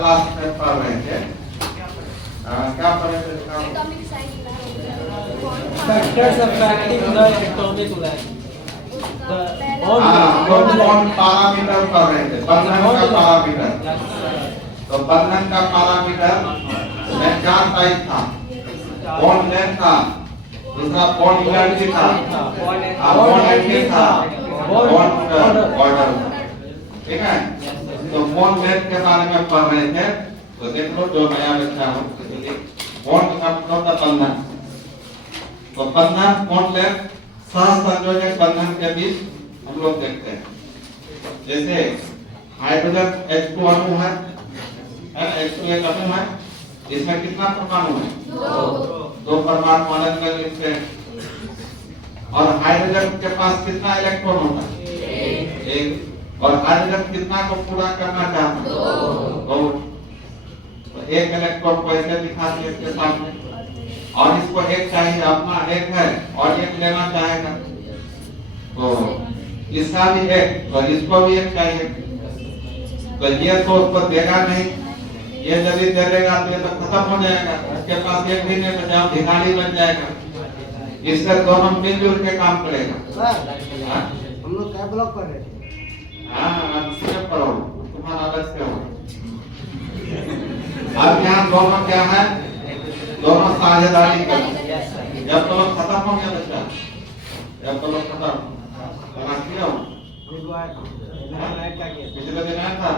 Class में पढ़ रहे थे, क्या पढ़ रहे थे? Factors affecting the atomic length. कौन पैरामीटर पढ़ रहे थे? बंधन का पैरामीटर। तो बंधन का पैरामीटर में 4 टाइप था। बॉन्ड लेंथ था, दूसरा बॉन्ड एनर्जी था, बॉन्ड एनर्जी था, बॉन्ड ऑर्डर। ठीक है, तो बॉन्ड लेंथ के बारे में पढ़ रहे थे। तो देख लो जो नया बच्चा हो, बॉन्ड का मतलब होता बंधन। तो बंधन बॉन्ड लेंथ सहसंयोजक बंधन के बीच हम लोग देखते हैं। जैसे हाइड्रोजन H2 अणु है, H2 एक अणु है, इसमें कितना परमाणु है? 2 परमाणु अलग अलग लिखते हैं। और हाइड्रोजन के पास कितना इलेक्ट्रॉन होता है? 1। और हाइड्रोजन कितना को पूरा करना चाहता है? 2। तो 1 इलेक्ट्रॉन को ऐसे दिखा दिए इसके सामने, और इसको 1 चाहिए, अपना 1 है और 1 लेना चाहेगा, तो इसका भी 1, तो इसको भी 1 चाहिए। तो ये तो उसको देगा नहीं, ये जब दे देगा तो ये तो खत्म हो जाएगा, उसके पास 1 भी नहीं बचा, भिखारी बन जाएगा। इससे दोनों मिलजुल के काम करेगा। हम लोग क्या ब्लॉक कर रहे थे? हाँ, इसमें पढ़ो, तुम्हारा अलग से हो। अब यहाँ दोनों क्या है? दोनों साझेदारी कर। जब तो लोग खत्म हो गया बच्चा, जब तो लोग खत्म बना किया हो, पिछले दिन आया था,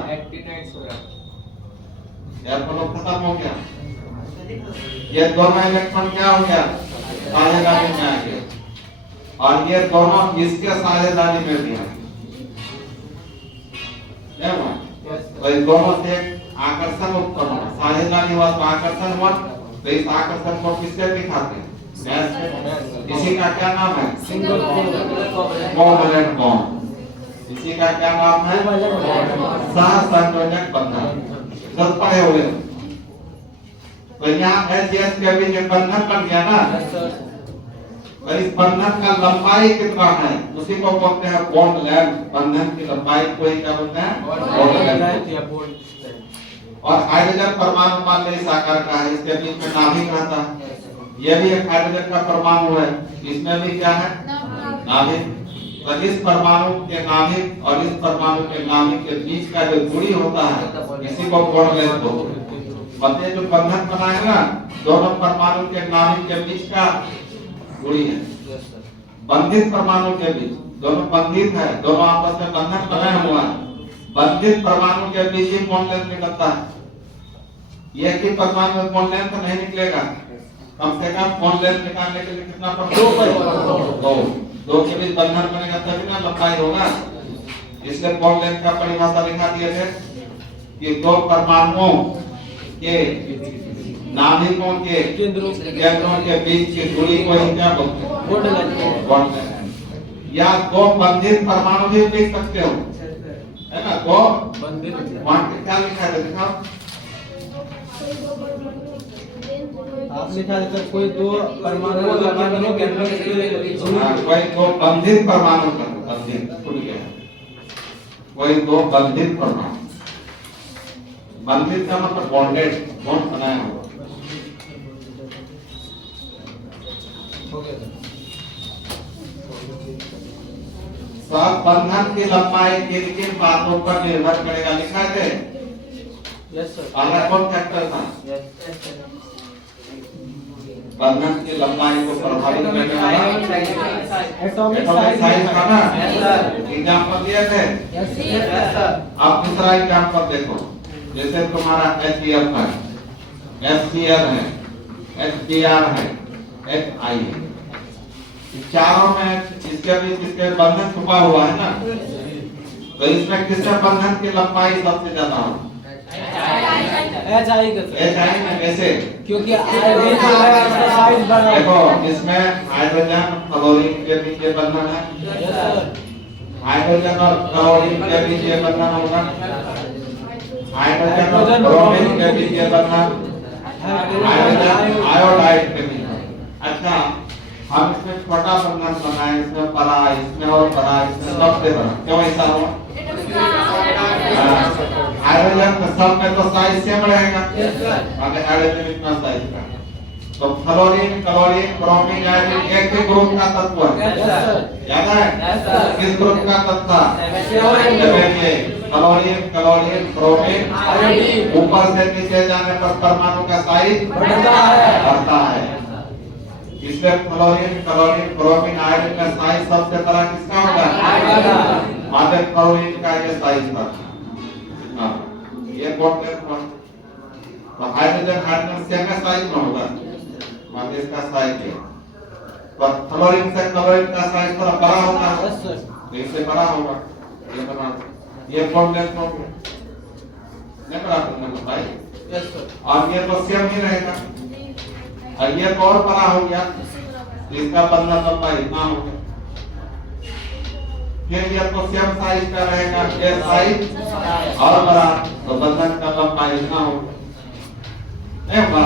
जब तो लोग खत्म हो गया, ये दोनों इलेक्ट्रॉन क्या हो गया? साझेदारी में आ गए, और ये दोनों इसके साझेदारी में भी है। तो इस दोनों से आकर्षण उत्पन्न हुआ, साझेदारी हुआ तो आकर्षण हुआ। तो इस आकर्षण को किससे दिखाते हैं? गैस से। इसी का क्या नाम है? Single covalent bond. इसी का क्या नाम है? सहसंयोजक बंधन। सब पढ़े हुए। तो यहाँ H के बीच एक बंधन बन गया ना। तो इस बंधन का लंबाई कितना है? उसी को बोलते हैं बॉन्ड लेंथ। बंधन की लंबाई को ही क्या बोलते हैं? Bond length. और हाइड्रोजन परमाणु मान लो इस आकार का है, इसके बीच में नाभिक रहता है। यह भी एक हाइड्रोजन का परमाणु है, इसमें भी क्या है? नाभिक। तो इस परमाणु के नाभिक और इस परमाणु के नाभिक के बीच का जो दूरी होता है, इसी को बॉन्ड लेंथ बोलते हैं। मतलब जो बंधन बना है ना, दोनों परमाणु के नाभिक के बीच का दूरी है। बंधित परमाणु के बीच, दोनों बंधित है, दोनों आपस में बंधन बनाया हुआ है। बंधित परमाणु के बीच ही बॉन्ड लेंथ निकलता है। एक ही परमाणु में बॉन्ड लेंथ नहीं निकलेगा, कम से कम बॉन्ड लेंथ निकालने के लिए कितना परमाणु? 2 के बीच बंधन बनेगा तभी ना लंबाई होगा। इसलिए बॉन्ड लेंथ का परिभाषा लिखा दिए थे कि 2 परमाणुओं के नाभिकों के केंद्रों के बीच की दूरी को ही क्या बोलते हैं? Bond length. या 2 बंधित परमाणु भी लिख सकते हो, है ना? 2 बंधित क्या लिखा है? दिखाओ। आप लिखा है सर, कोई 2 परमाणु कोई 2 बंधित परमाणु बंधित खुल गया, कोई 2 बंधित परमाणु। बंधित का मतलब बॉन्डेड, बॉन्ड बनाया हुआ। सब बंधन की लंबाई किन बातों पर निर्भर करेगा? लिखा है। Yes sir. पहला कौन फैक्टर था? बंधन की लंबाई को प्रभावित करने वाला एटॉमिक साइज था ना। एग्जांपल दिए थे। अब दूसरा एग्जांपल देखो, जैसे तुम्हारा HCl है, HCl है, HBr है, HI है। चारों में इसके बीच इसके बंधन छुपा हुआ है ना। तो इसमें किसका बंधन की लंबाई सबसे ज्यादा हो? HI का। HI में कैसे? क्योंकि साइज बड़ा है। देखो इसमें हाइड्रोजन फ्लोरीन के बीच ये बंधन है। हाइड्रोजन और क्लोरीन के बीच ये बंधन होगा। हाइड्रोजन और ब्रोमीन के बीच ये बंधन, हाइड्रोजन आयोडाइड के बीच। अच्छा, हम इसमें छोटा बंधन बनाए, इसमें बड़ा, इसमें और बड़ा, इसमें सबसे बड़ा। क्यों ऐसा हुआ? हाइड्रोजन सब में तो साइज सेम रहेगा, Yes, sir. माने हाइड्रोजन इतना साइज का, तो फ्लोरीन, क्लोरीन, ब्रोमीन, आयोडीन एक ही ग्रुप का तत्व है। Yes, sir. याद है? Yes, sir. किस ग्रुप का तत्व था? Chlorine, chlorine, bromine, iodine. ऊपर से नीचे जाने पर परमाणु का साइज बढ़ता है। बढ़ता है। इसलिए फ्लोरीन, क्लोरीन, ब्रोमीन, आयोडीन का साइज सबसे बड़ा किसका होगा? मात्र क्लोरीन का ये साइज था। हाँ, ये कॉम्प्लेक्स बॉन्ड। तो हाइड्रोजन सेम साइज में होगा, मात्र इसका साइज है। तो फ्लोरीन से क्लोरीन का साइज थोड़ा बड़ा होता है, Yes, sir. तो इससे बड़ा होगा। ये बना, ये कॉम्प्लेक्स बॉन्ड है। नहीं बड़ा तुमने बताई? Yes, sir. और ये तो सेम ही रहेगा, और ये तो और बड़ा हो गया, तो इसका बंधन लंबाई इतना हो गया। फिर ये तो सेम साइज का रहेगा, ये साइज और बड़ा, तो बंधन का लंबाई इतना हो गया। नहीं होगा?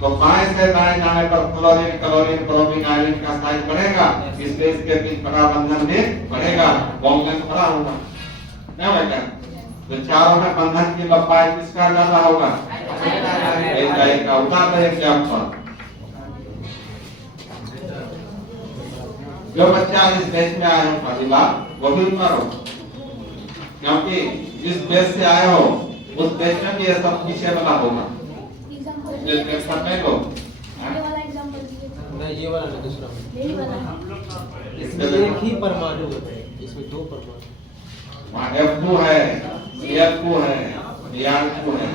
तो बाएं से दाएं जाने पर फ्लोरीन, क्लोरीन, ब्रोमीन, आयोडीन का साइज बढ़ेगा, इसलिए इसके बीच बड़ा बंधन भी बढ़ेगा, बॉन्ड बड़ा होगा। नहीं होगा क्या? तो चारों में बंधन की लंबाई किसका ज्यादा होगा? एक का उदाहरण एग्जांपल, जो बच्चा इस देश में आए हो पहला, वो भी करो, क्योंकि जिस देश से आए हो उस देश में भी ये सब पीछे वाला होगा। नहीं लो, नहीं, ये वाला नहीं, दूसरा। इसमें इसमें एक ही परमाणु है, इसमें दो परमाणु। वहाँ F2 है, Cl2 है, Br2 है।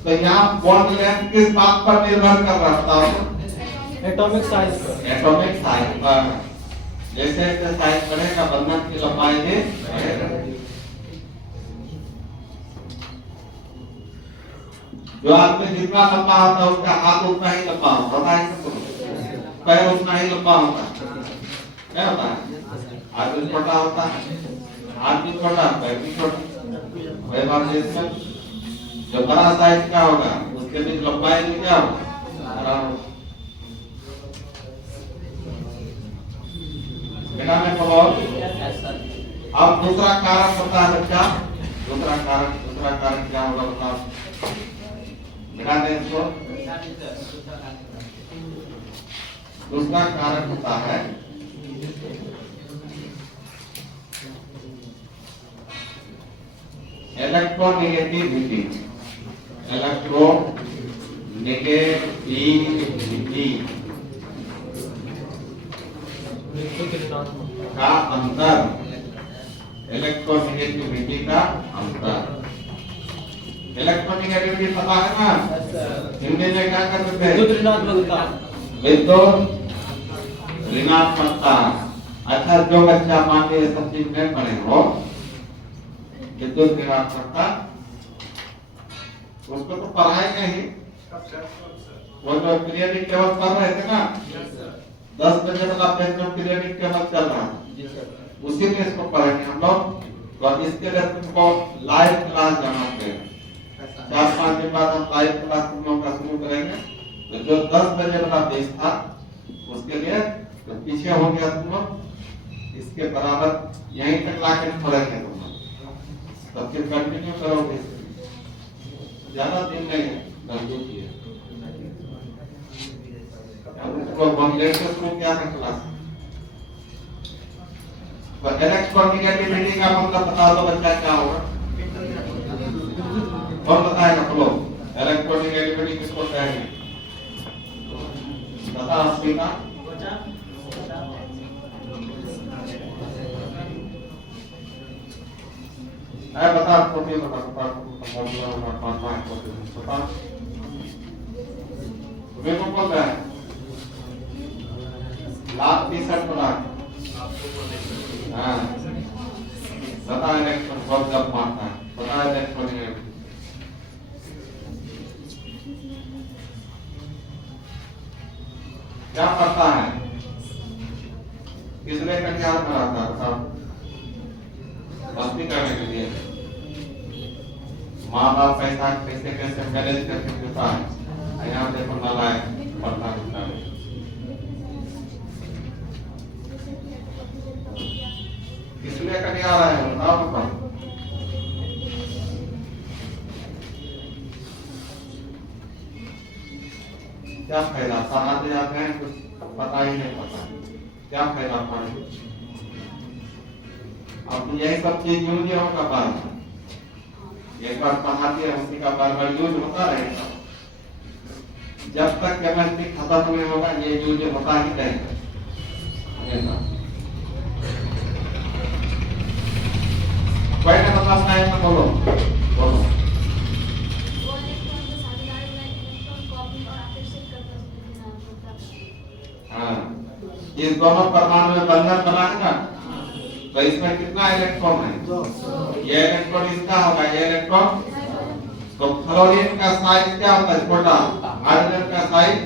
तो यहाँ बॉन्ड लेंथ किस बात पर निर्भर कर रहा है? एटॉमिक साइज पर। एटॉमिक साइज पर। जैसे जैसे साइज बढ़ेगा बंधन की लंबाई भी बढ़ेगा। जो आदमी जितना लंबा होता है उसका हाथ उतना ही लंबा होता है, पैर उतना ही लंबा होता है। क्या होता है? आदमी छोटा होता है, हाथ भी छोटा, पैर भी छोटा। वही बात है इसमें, जो बड़ा साइज का होगा उसके बीच लंबाई भी क्या होगा? बड़ा होगा। बेटा में बोलो, अब दूसरा कारक होता है बच्चा, दूसरा कारक क्या होगा बताओ? बेटा ने इसको, दूसरा कारक होता है इलेक्ट्रोनेगेटिविटी। का अंतर, इलेक्ट्रोनेगेटिविटी का अंतर। इलेक्ट्रोनेगेटिविटी पता है ना? हिंदी में क्या करते थे? विद्युत ऋणात्मकता। विद्युत ऋणात्मकता। अच्छा, जो बच्चा मान लीजिए सब चीज में पढ़े हो, विद्युत ऋणात्मकता, उसको तो पढ़ाएंगे ही। वो जो पीरियडिक टेबल पढ़ रहे थे ना, 10 बजे वाला पेज में पीरियडिक टेबल चल रहा है, उसी में इसको पढ़ेंगे हम लोग। तो इसके लिए तुमको लाइव क्लास जाना पड़ेगा। 4-5 दिन बाद हम लाइव क्लास तुम लोगों का शुरू करेंगे। तो जो 10 बजे वाला पेज था उसके लिए तो पीछे हो गया तुम लोग, इसके बराबर यहीं तक लाके पढ़ेंगे तुम लोग, तब फिर कंटिन्यू करोगे। ज्यादा दिन नहीं है, मजबूती है। लेट से शुरू किया है क्लास। तो इलेक्ट्रोनेगेटिविटी का मतलब बता दो बच्चा क्या होगा? कौन बताएगा? बोलो, इलेक्ट्रोनेगेटिविटी किसको कहेंगे? बता अस्मिता। है बता, छोटी बता तुम्हें को बोल रहा है लाभ टी शर्ट बना। हाँ, बता इलेक्ट्रॉन बहुत जब मारता है, बता इलेक्ट्रॉनिक क्या पढ़ता है? किसने कटिहार पढ़ा था? मस्ती करने के लिए माँ बाप पैसा कैसे कैसे मैनेज करके देता है। यहाँ देखो नालायक पढ़ता लिखता है। किसलिए कटिहार आए हो? बताओ बताओ। क्या फायदा? पढ़ाते जाते हैं कुछ पता ही नहीं पता, क्या फायदा पढ़े? अब यही सब चीज यूज होगा बार बार, एक बार पढ़ा दिया उसी का बार बार यूज होता रहेगा। जब तक केमिस्ट्री खत्म नहीं होगा ये यूज होता ही रहेगा। कोई ना बताना है तो बोलो बोलो। हाँ, ये दोनों परमाणु में बंधन बना है ना, तो इसमें कितना इलेक्ट्रॉन है? ये इलेक्ट्रॉन इसका होगा, ये इलेक्ट्रॉन। तो फ्लोरीन का साइज क्या होता है? छोटा। हाइड्रोजन का साइज,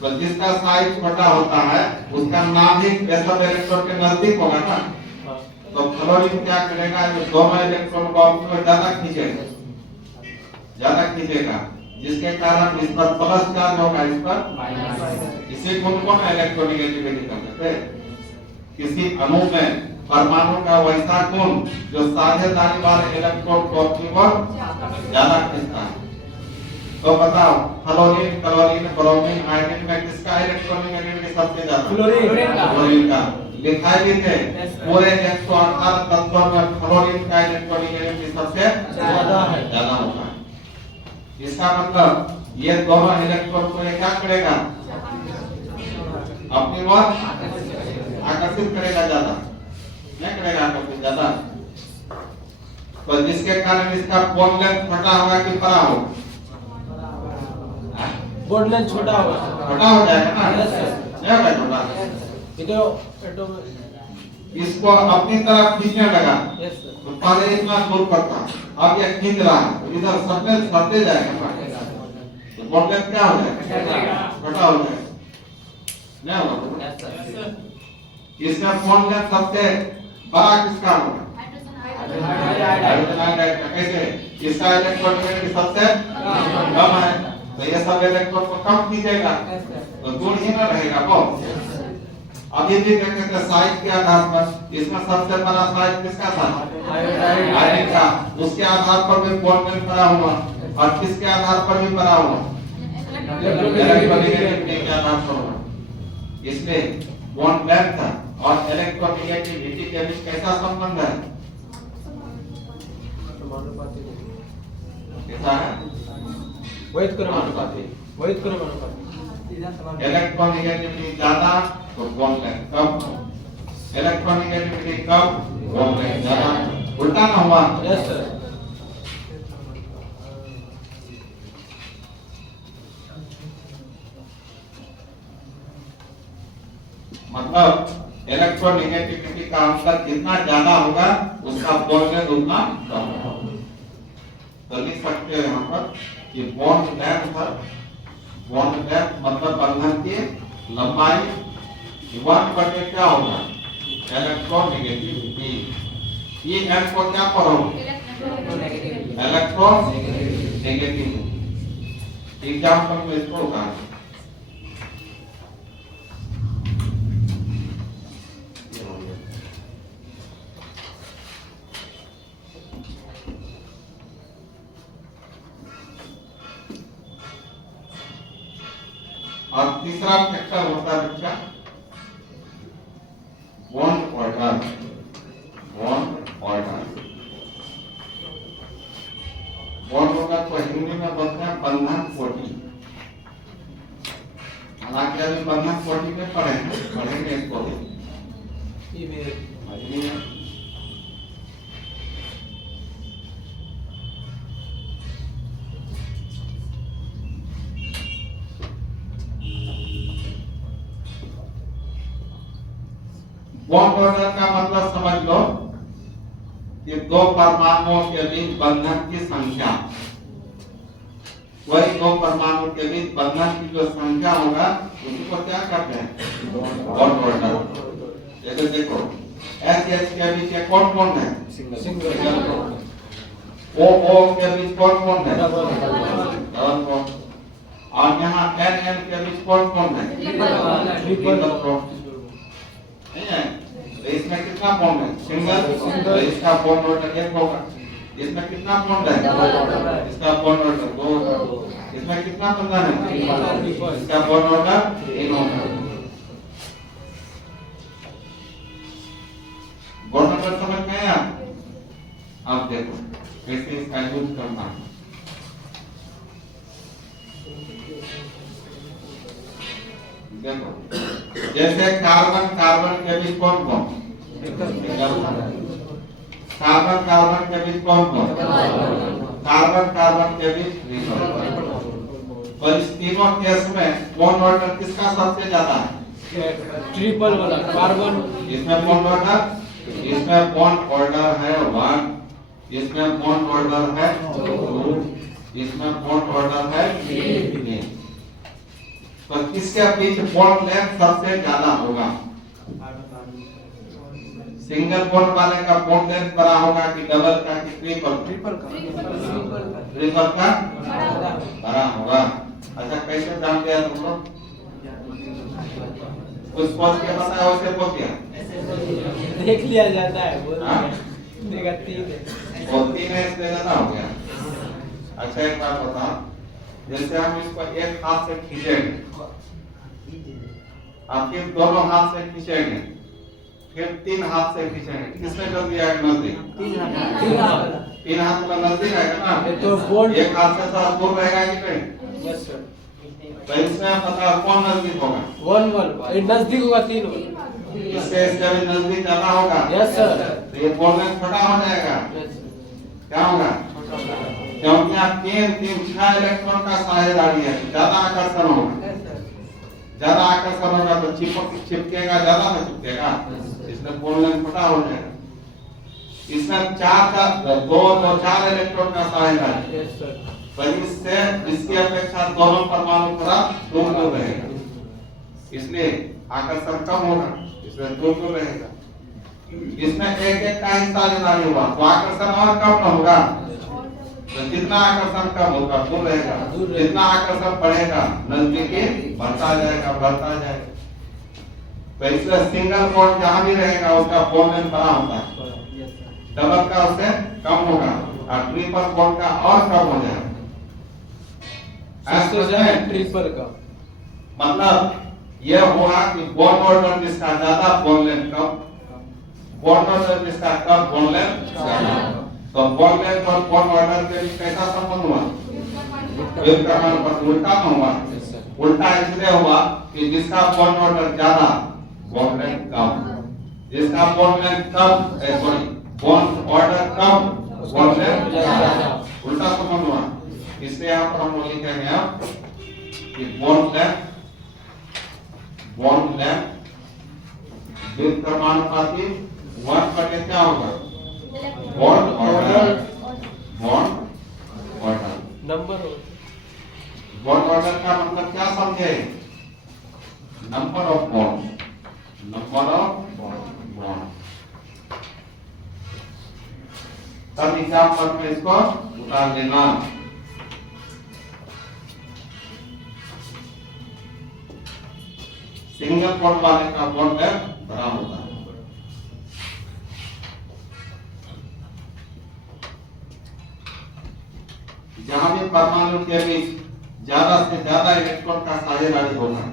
तो जिसका साइज छोटा होता है उसका नाभिक सब इलेक्ट्रॉन के नजदीक होगा ना। तो फ्लोरीन क्या करेगा? जो दोनों इलेक्ट्रॉन को अपनी ज्यादा खींचेगा, ज्यादा खींचेगा, जिसके कारण इस पर प्लस चार्ज होगा, इस पर। इसी गुण को इलेक्ट्रोनेगेटिविटी कहते हैं। किसी अणु में परमाणु का वैसा गुण जो साझेदारी वाले इलेक्ट्रॉन को अपनी ओर ज्यादा खींचता है। तो बताओ, फ्लोरीन, क्लोरीन, ब्रोमीन, आयोडीन में किसका इलेक्ट्रोनेगेटिविटी सबसे ज्यादा? फ्लोरीन का। लिखा भी थे पूरे 118 तत्वों में फ्लोरीन का इलेक्ट्रोनेगेटिविटी सबसे ज्यादा होता है। इसका मतलब ये दोनों इलेक्ट्रॉन को क्या करेगा? अपनी ओर आकर्षित करेगा, ज्यादा नहीं करेगा आकर्षित ज्यादा। तो जिसके कारण इसका बॉन्ड लेंथ छोटा होगा कि बड़ा होगा? बॉन्ड लेंथ छोटा होगा, छोटा हो जाएगा ना, नहीं होगा छोटा। इसको अपनी तरफ खींचने लगा तो पहले इतना दूर पड़ता, अब ये खींच रहा है, इधर सटते जाएगा ना, तो बॉन्ड लेंथ क्या हो जाएगा? छोटा हो जाएगा, नहीं होगा। इसमें बॉन्ड लेंथ सबसे बड़ा किसका होगा? हाइड्रोजन आइडाइड का। कैसे? इसका इलेक्ट्रोनेगेटिविटी सबसे कम है, तो ये सब इलेक्ट्रॉन को कम खींचेगा, तो दूर ही ना रहेगा बहुत। अब ये भी देखें कि साइज के आधार पर इसमें सबसे बड़ा साइज किसका था? आयरन का। उसके आधार पर भी बॉन्ड लेंथ बड़ा हुआ, और किसके आधार पर भी बड़ा हुआ? इलेक्ट्रोनेगेटिविटी के आधार पर हुआ। इसलिए बॉन्ड लेंथ और इलेक्ट्रोनेगेटिविटी के बीच कैसा संबंध है? कैसा है? वैध क्रमानुपाती, वैध क्रमानुपाती। इलेक्ट्रोनेगेटिविटी ज्यादा तो बॉन्ड लेंथ कम, इलेक्ट्रोनेगेटिविटी कम, बॉन्ड लेंथ ज्यादा। उल्टा ना हुआ? Yes sir. मतलब इलेक्ट्रोनेगेटिविटी का अंतर जितना ज्यादा होगा उसका बॉन्ड लेंथ उतना कम होगा। तो लिख सकते हैं यहाँ पर कि बॉन्ड लेंथ मतलब बंधन की लंबाई 1 क्या होगा? इलेक्ट्रोनेगेटिविटी। ये n को क्या पढ़ोगे? इलेक्ट्रोनेगेटिव। एग्जाम्पल में इसको होगा और तीसरा फैक्टर होता है बच्चा बॉन्ड ऑर्डर। बॉन्ड ऑर्डर को हिंदी में बोलते हैं बंधन कोटि। हालांकि अभी बंधन कोटि में पढ़ेंगे इसको भी। बॉन्ड ऑर्डर का मतलब समझ लो कि दो परमाणुओं के बीच बंधन की संख्या वही दो परमाणु के बीच बंधन की जो संख्या होगा उसी को क्या कहते हैं बॉन्ड ऑर्डर। जैसे देखो एच के बीच ये कौन कौन है सिंगल बॉन्ड, ओ के बीच कौन कौन है डबल बॉन्ड, और यहाँ एन के बीच कौन कौन है ट्रिपल बॉन्ड नहीं है। तो इसमें कितना बॉन्ड है सिंगल, तो इसका बॉन्ड ऑर्डर एक होगा। इसमें कितना बॉन्ड है इसका बॉन्ड ऑर्डर दो होगा। इसमें कितना बंधन है इसका बॉन्ड ऑर्डर तीन होगा। बॉन्ड ऑर्डर समझ में आया? अब देखो कैसे इसका यूज करना है। देखो जैसे कार्बन कार्बन के बीच कौन बॉन्ड कार्बन कार्बन के बीच कौन बॉन्ड कार्बन कार्बन के बीच ट्रिपल। और इस तीनों केस में बॉन्ड ऑर्डर किसका सबसे ज्यादा है ट्रिपल वाला कार्बन। इसमें बॉन्ड ऑर्डर इसमें बॉन्ड ऑर्डर है 1, इसमें बॉन्ड ऑर्डर है 2, इसमें बॉन्ड ऑर्डर है 3। तो किसके बीच बॉन्ड लेंथ सबसे ज्यादा होगा? सिंगल बॉन्ड वाले का बॉन्ड लेंथ बड़ा होगा कि डबल का कि ट्रिपल का बड़ा होगा। अच्छा कैसे जानते हैं तुम लोग? कुछ सोच के बताया वैसे बोल दिया देख लिया जाता है बोल देगा 3 है वो 3 है इसलिए ज्यादा हो गया। अच्छा एक बात बताओ, जैसे हम इसको एक हाथ से खींचेंगे आप फिर दोनों हाथ से खींचेंगे फिर 3 हाथ से खींचेंगे किसमें जल्दी आएगा नजदीक? 3 हाथ वाला नजदीक आएगा ना। तो बॉन्ड एक हाथ से थोड़ा दूर रहेगा कि नहीं? Yes sir. तो इसमें पता कौन नजदीक होगा? 1 नजदीक होगा 3 वाला। इससे इसका भी नजदीक ज्यादा होगा। Yes sir. तो ये बॉन्ड छोटा हो जाएगा। क्या होगा? क्योंकि आप 6 इलेक्ट्रॉन का साझेदारी है, ज्यादा आकर्षण होगा। ज्यादा आकर्षण होगा तो चिपकेगा ज्यादा में चिपकेगा, इसमें बॉन्ड लेंथ छोटा हो जाएगा। इसमें 4 इलेक्ट्रॉन का साझेदारी यस सर। तो इससे इसकी अपेक्षा दोनों परमाणु थोड़ा दूर दूर रहेगा, इसलिए आकर्षण कम होगा, इसलिए दूर दूर रहेगा। इसमें एक का ही साझेदारी होगा तो आकर्षण और कम होगा। तो जितना आकर्षण कम होगा दूर रहेगा, जितना आकर्षण बढ़ेगा नजदीकी बढ़ता जाएगा। तो इसलिए सिंगल बॉन्ड जहां भी रहेगा उसका बॉन्ड लेंथ बड़ा होता है, डबल का उससे कम होगा और ट्रिपल बॉन्ड का और कम हो जाएगा। ट्रिपल का मतलब यह हुआ कि बॉन्ड ऑर्डर जिसका ज्यादा बॉन्ड लेंथ कम, बॉन्ड ऑर्डर जिसका कम बॉन्ड लेंथ ज्यादा। तो बॉन्ड लेंथ और बॉन्ड ऑर्डर के बीच कैसा संबंध हुआ? व्युत्क्रमण पर उल्टा में हुआ। उल्टा इसलिए हुआ कि जिसका बॉन्ड ऑर्डर ज्यादा बॉन्ड लेंथ कम, जिसका बॉन्ड लेंथ कम सॉरी बॉन्ड ऑर्डर कम बॉन्ड लेंथ ज्यादा, उल्टा संबंध हुआ। इसलिए यहाँ पर हम लिखेंगे अब कि बॉन्ड लेंथ व्युत्क्रमानुपाती 1 बटे क्या होगा? Bond order number bond order का मतलब क्या समझे? नंबर ऑफ बॉन्ड तब एग्जाम्पल में इसको उतार देना। सिंगल बॉन्ड वाले का बॉन्ड लेंथ बड़ा होता है। जहां भी परमाणु के बीच ज्यादा से ज्यादा इलेक्ट्रॉन का साझेदारी होगा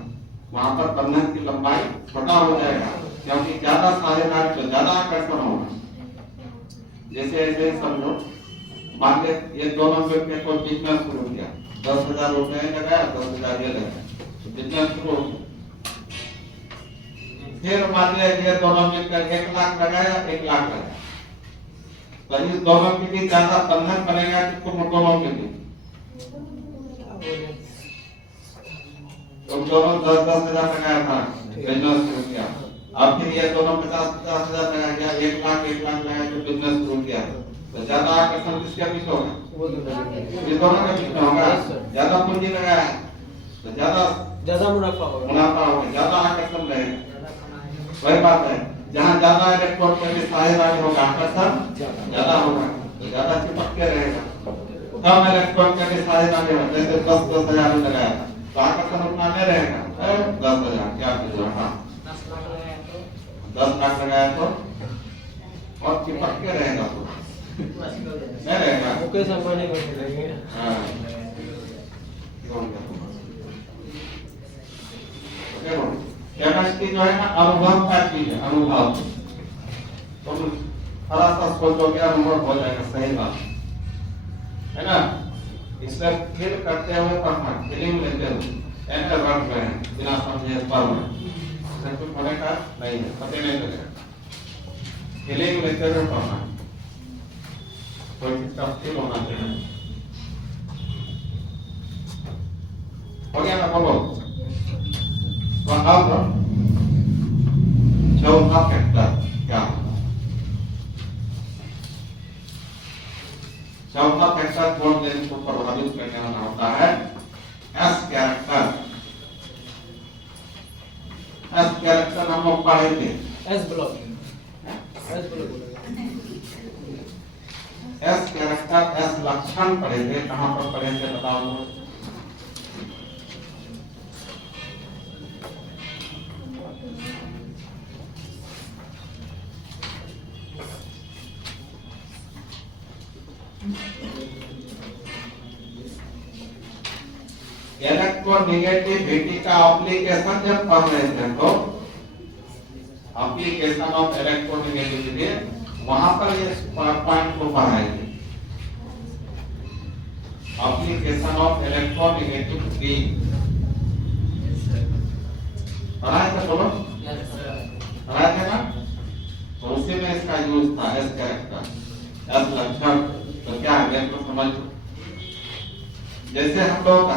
वहां पर बंधन की लंबाई छोटा हो जाएगा, क्योंकि ज्यादा साझेदारी तो ज्यादा आकर्षण होगा। जैसे ऐसे समझो, मान ले ये दोनों व्यक्ति को बिजनेस शुरू किया, 10,000 रुपए लगाया, 10,000 ये लगाया, तो बिजनेस शुरू हो गया। फिर मान लिया ये दोनों मिलकर 1 लाख लगाया, 1 लाख लगाया, तो इस दोनों के बीच ज्यादा बंधन बनेगा कि तुम दोनों के बीच? तुम दोनों 10,000 लगाया था, बिजनेस शुरू किया, अब फिर ये दोनों 50,000 लगा गया, 1 लाख लगाया तो बिजनेस शुरू किया, तो ज्यादा आकर्षण किसके बीच होगा? वो दोनों के। ये दोनों के बीच में होगा। Yes, sir. ज्यादा पूंजी लगाया है तो ज्यादा मुनाफा होगा। मुनाफा होगा, ज्यादा आकर्षण रहेगा। वही बात है, जहाँ ज्यादा इलेक्ट्रॉन के विस्तार होगा आकर्षण ज्यादा होगा, तो ज्यादा चिपक के रहेगा। कम इलेक्ट्रॉन के विस्तार होगा, जैसे 10,000 लगाया था तो आकर्षण उतना नहीं रहेगा। 10,000 क्या कीजिए, हाँ 10 लाख लगाया तो और चिपक के रहेगा तो नहीं रहेगा। मुकेश अंबानी बन जाएंगे। हाँ केमिस्ट्री जो है ना अनुभव का चीज है, अनुभव। तो थोड़ा सा सोचोगे अनुभव हो जाएगा, सही बात है ना। इसलिए फील करते हुए पढ़ना, फीलिंग लेते हुए ऐसे रट रहे हैं बिना समझे पढ़ रहे, कुछ होने का नहीं है, पता नहीं लगेगा। फीलिंग लेते हुए पढ़ना, कोई चीज का फील होना चाहिए। हो गया ना, बोलो। तो अब चौथा फैक्टर क्या होगा? चौथा फैक्टर कौन लेंस को प्रभावित करने वाला होता है? S character. एस कैरेक्टर हम लोग पढ़े थे। S block S character, S लक्षण पढ़े थे। कहां पर पढ़े थे बताओ? इलेक्ट्रोनेगेटिविटी का एप्लीकेशन जब पढ़ रहे थे तो एप्लीकेशन ऑफ इलेक्ट्रोनेगेटिविटी, वहां पर ये पॉइंट को पढ़ाएंगे। एप्लीकेशन ऑफ इलेक्ट्रोनेगेटिविटी पढ़ाए थे, बोलो पढ़ाए थे ना। तो उसी में इसका यूज था, एस कैरेक्टर, एस लक्षण। तो क्या है तो समझ, जैसे हम लोग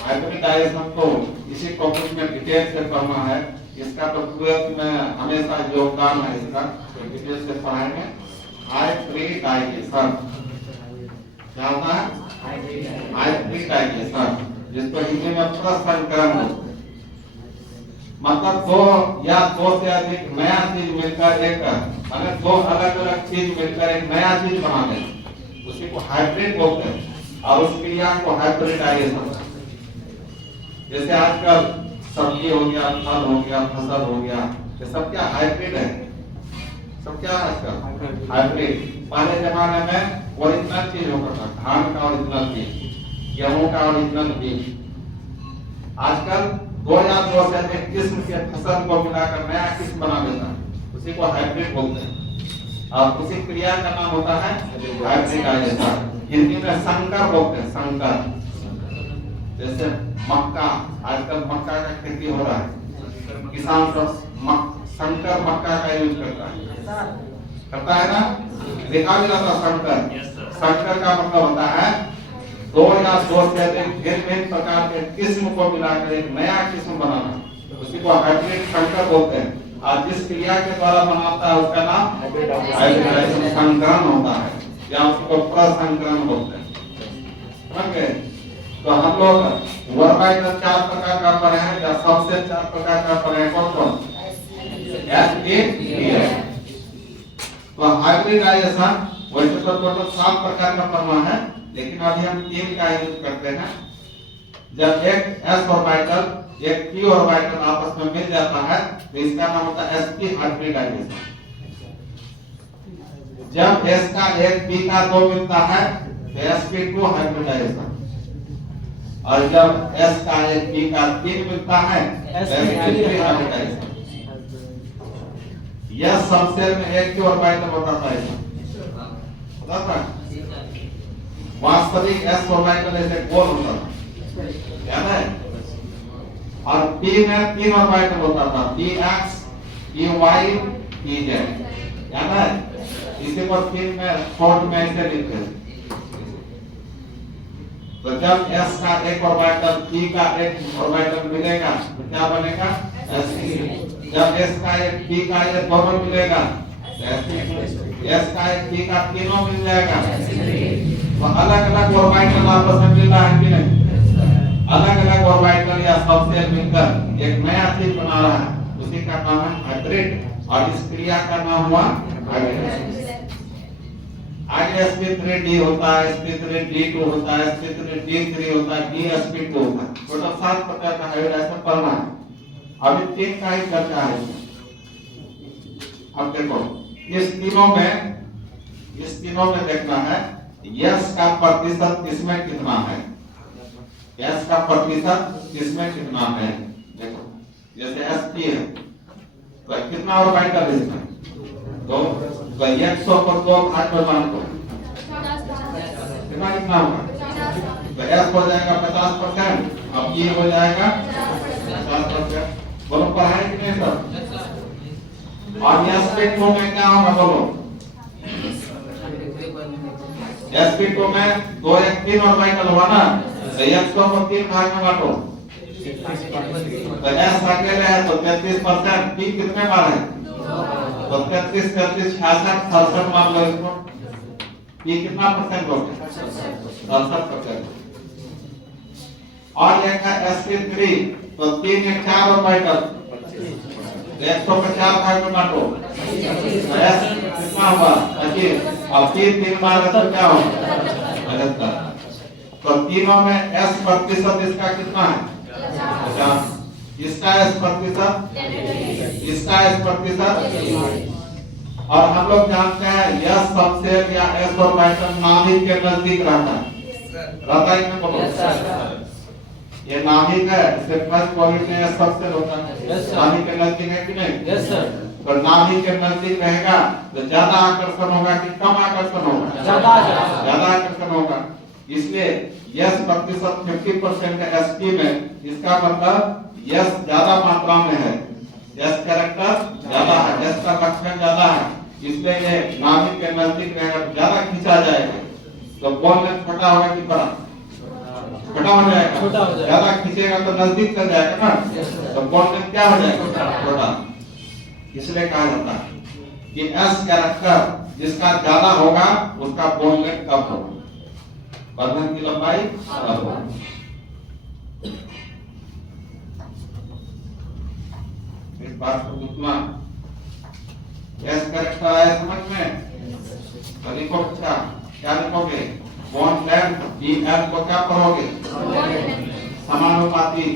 हाइब्रिडाइजेशन को इसी टॉपिक में डिटेल से पढ़ना है। इसका तो ट्वेल्थ में हमेशा योगदान है इसका, तो डिटेल से पढ़ाएंगे। हाइब्रिडाइजेशन क्या होता है? हाइब्रिडाइजेशन, जिसको हिंदी में प्रसंकरण, मतलब दो या दो से अधिक नया चीज मिलकर एक, माने दो अलग अलग चीज मिलकर एक नया चीज बना देना, उसी को हाइब्रिड बोलते हैं। और उस क्रिया को हाइब्रिडाइजेशन। जैसे आजकल सब्जी हो गया, फल हो गया, फसल हो गया, ये सब क्या हाइब्रिड है? सब क्या है आजकल? हाइब्रिड। पहले जमाने में ओरिजिनल चीज होता था, धान का ओरिजिनल बीज, गेहूं का ओरिजिनल बीज। आजकल दो या दो से अधिक किस्म के फसल को मिलाकर नया किस्म बना देता है, उसी को हाइब्रिड बोलते हैं। और उसी क्रिया का नाम होता है हाइब्रिडाइजेशन। हिंदी में संकर बोलते हैं, संकर। जैसे मक्का, आजकल मक्का का खेती हो रहा है, किसान सब संकर मक्का का यूज करता है ना, देखा भी जाता संकर। संकर का मतलब होता है दो या दो से अधिक भिन्न प्रकार के किस्म को मिलाकर एक नया किस्म बनाना, उसी को हाइब्रिड संकर बोलते हैं। और जिस क्रिया के द्वारा बनाता है उसका नाम हाइब्रिडाइजेशन, संकरण होता है, या उसको प्रसंकरण बोलते हैं। समझ गए? तो हम लोग वर्बाइट 4 प्रकार का पढ़े हैं, या सबसे 4 प्रकार का पढ़े हैं। कौन कौन? तो हाइब्रिडाइजेशन वैसे तो टोटल 7 प्रकार का पढ़ना है, लेकिन अभी हम 3 का यूज करते हैं। जब एक s ऑर्बिटल एक p ऑर्बिटल आपस में मिल जाता है तो इसका नाम होता है sp हाइब्रिडाइजेशन। जब s का एक p का 2 मिलता है तो sp2 हाइब्रिडाइजेशन। और जब s का एक p का 3 मिलता है तो sp3 हाइब्रिडाइजेशन। यह सबसेल में एक ही ऑर्बिटल होता था, पता था? वास्तविक s ऑर्बिटल ऐसे गोल होता था, याद है? और p में 3 ऑर्बिटल होता था, px, py, pz, याद है? इसी को 3 में शॉर्ट में ऐसे लिखते हैं। तो जब s का एक ऑर्बिटल p का एक ऑर्बिटल मिलेगा तो क्या बनेगा? sp। जब s का एक p का एक दोनों मिलेगा तो sp। एस का एक पी का तीनों मिल जाएगा। तो अलग अलग ऑर्बिटल आपस में मिल रहा है कि नहीं? अलग अलग ऑर्बिटल या सबसेल मिलकर एक नया चीज बना रहा है, उसी का नाम है हाइब्रिड और इस क्रिया का नाम हुआ हाइब्रिड। आगे sp3d होता है, sp3d2 होता है, sp3d3 होता है, dsp2 होता है। टोटल 7 प्रकार का हाइब्रिडाइजेशन पढ़ना है। अभी 3 का ही चर्चा है। अब देखो इस तीनों में देखना है यस का प्रतिशत किसमें कितना है, यस का प्रतिशत किसमें कितना है। देखो जैसे sp है तो कितना ऑर्बिटल है इसमें? तो 100 पर 2 भाग में बांट दो, कितना होगा? तो s हो जाएगा 50%, अब ये हो जाएगा 50%। बोलो पढ़ाए कि नहीं सर? और sp2 में क्या होगा बोलो? sp2 में 2 1 3 ऑर्बिटल हुआ ना, तो 100 को 3 भाग में बांटो, तो s अकेले है तो 33%, p कितने बार है? तो 33 33 66 67 मान लो इसको, ये कितना परसेंट हो गया? 67%। और एक है sp3 तो 3 1 4 ऑर्बिटल, 100 पे 4 भाग में बांटो, तो s कितना हुआ? 25। अब 3 बार है तो क्या होगा? 75। तो तीनों में s प्रतिशत इसका कितना है? 50। इसका s प्रतिशत, इसका s प्रतिशत। और हम लोग जानते हैं यह सबसेल या s ऑर्बिटल नाभिक के नजदीक रहता है कि नहीं बोलो? ये नाभिक है, इससे फर्स्ट क्वालिटी में सबसेल होता है, नाभिक के नजदीक है कि नहीं? Yes sir. तो नाभिक के नजदीक रहेगा तो ज्यादा आकर्षण होगा कि कम आकर्षण होगा? ज्यादा आकर्षण होगा। इसलिए यस प्रतिशत 50% है sp में, इसका मतलब यस ज्यादा मात्रा में है, यस कैरेक्टर ज्यादा है, यस का लक्षण ज्यादा है, इसलिए ये नाभिक के नजदीक रहेगा तो ज्यादा खींचा जाएगा। तो बॉल में छोटा होगा कि बड़ा? छोटा हो जाएगा। ज्यादा खींचेगा तो नजदीक चल जाएगा ना, तो बॉल में क्या हो जाएगा? छोटा। इसलिए कहा जाता है कि एस कैरेक्टर जिसका ज्यादा होगा उसका बॉल में कम होगा, बंधन की लंबाई कम होगा। इस बात को उतना एस कैरेक्टर आया समझ में? तो लिखो अच्छा क्या लिखोगे? बॉन्ड लेंथ BL को क्या पढ़ोगे? समानुपाती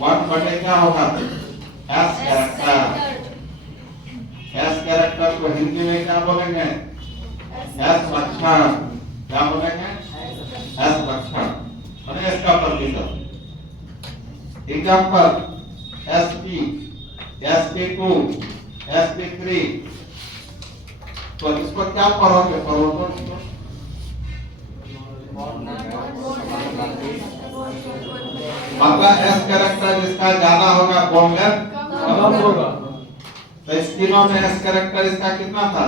1 बटे क्या होगा? S character. एस कैरेक्टर को हिंदी में क्या बोलेंगे? एस लक्षण। क्या बोलेंगे? एस लक्षण और एस का प्रतिशत। एग्जांपल sp, sp2, sp3, तो इसको क्या पढ़ोगे? मतलब एस कैरेक्टर जिसका ज्यादा होगा बॉन्ड लेंथ कम होगा। तो इस तीनों में एस कैरेक्टर इसका कितना था?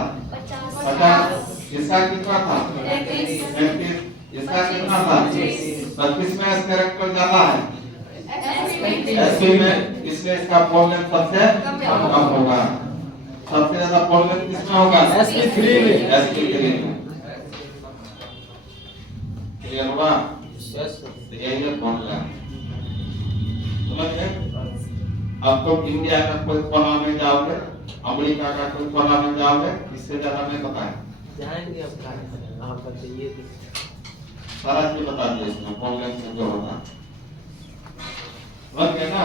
50। इसका कितना था? 35। इसका कितना था? 25 में एस कैरेक्टर ज्यादा है sp में, इसलिए इसका बॉन्ड लेंथ सबसे कम होगा। सबसे ज्यादा बॉन्ड लेंथ किसमें होगा? sp3 में। sp3 में क्लियर हुआ? Yes sir. यही है बॉन्ड लेंथ, समझ गए? अब तो इंडिया का कोई बनाने जाओगे, अमेरिका का कोई बनाने जाओगे, इससे ज्यादा नहीं बताएं। जाएंगे अब कहाँ आप बताइए, सारा चीज बता दिया इसमें बॉन्ड लेंथ जो होता है। समझ गए ना?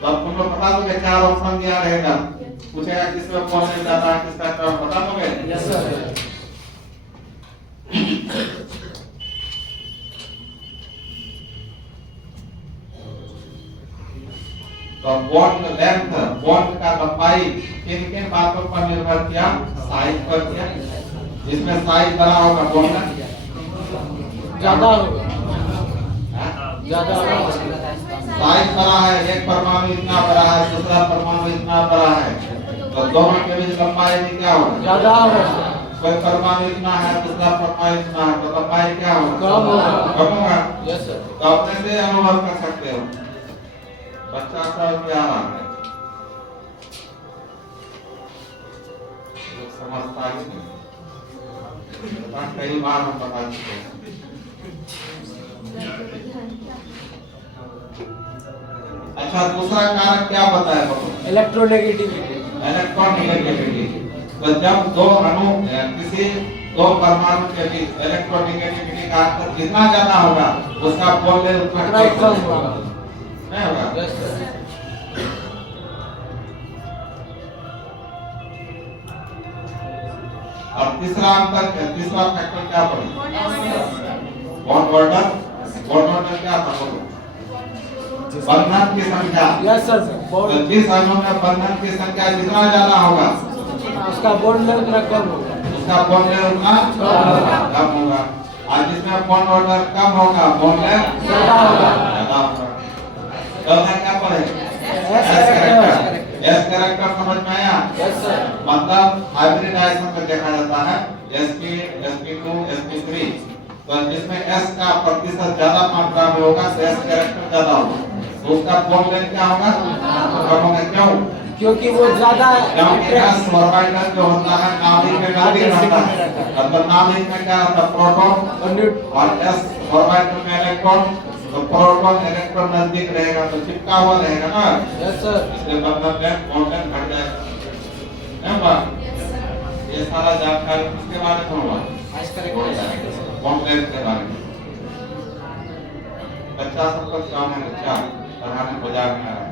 तो अब तुम लोग बता दोगे 4 ऑप्शन दिया रहेगा, पूछेगा किसमें बॉन्ड लेंथ ज्यादा है, किसका कम, बता दोगे? Yes sir. तो बॉन्ड लेंथ, बॉन्ड का लंबाई किन किन बातों पर निर्भर किया? साइज पर किया। जिसमें साइज बड़ा होगा बॉन्ड ज्यादा होगा, ज्यादा साइज बड़ा है, एक परमाणु इतना बड़ा है, दूसरा परमाणु इतना बड़ा है, तो दोनों के बीच लंबाई भी क्या होगा? ज्यादा होगा। कोई परमाणु इतना है, दूसरा परमाणु इतना है, तो लंबाई क्या होगा? कम होगा। कम होगा। Yes sir. तो अपने से अनुभव कर सकते हो। बच्चा सब क्या समझता है? कई बार हम बता चुके हैं। अच्छा, दूसरा कारक क्या बताया बच्चों? इलेक्ट्रोनेगेटिविटी। इलेक्ट्रोनेगेटिविटी। तो जब दो अणु किसी दो परमाणु के बीच इलेक्ट्रोनेगेटिविटी का अंतर जितना ज्यादा होगा उसका वोल्टेज उतना कम होगा, नहीं होगा? Yes sir. और तीसरा फैक्टर क्या पड़ेगा? बॉन्ड ऑर्डर क्या था? बंधन की संख्या। Yes sir. तो जिस अणु में बंधन की संख्या जितना ज्यादा होगा उसका बॉन्ड लेवल उतना कम होगा, उसका बॉन्ड लेवल उतना कम होगा। और जिसमें बॉन्ड ऑर्डर कम होगा बॉन्ड लेवल ज्यादा होगा। तो क्या पड़ेगा? एस कैरेक्टर समझ में आया? Yes sir. मतलब हाइब्रिडाइजेशन में देखा जाता है sp sp2 sp3, तो जिसमें s का प्रतिशत ज्यादा मात्रा में होगा तो s कैरेक्टर ज्यादा होगा, तो उसका बॉन्ड लेंथ क्या होगा? कम होगा। क्यों? क्योंकि वो ज्यादा क्योंकि s ऑर्बिटल जो होता है नाभिक में नजदीक रहता है, मतलब नाभिक में क्या रहता है? प्रोटॉन, और s ऑर्बिटल में इलेक्ट्रॉन, तो प्रोटॉन इलेक्ट्रॉन नजदीक रहेगा तो चिपका हुआ रहेगा ना। Yes sir. इसलिए बंधन लेंथ बॉन्ड लेंथ घट जाएगा, नहीं बात? ये सारा जानकारी किसके बारे में हुआ? बॉन्ड लेंथ के बारे में। बच्चा सबको पढ़ाने बाजार में आ रहा है।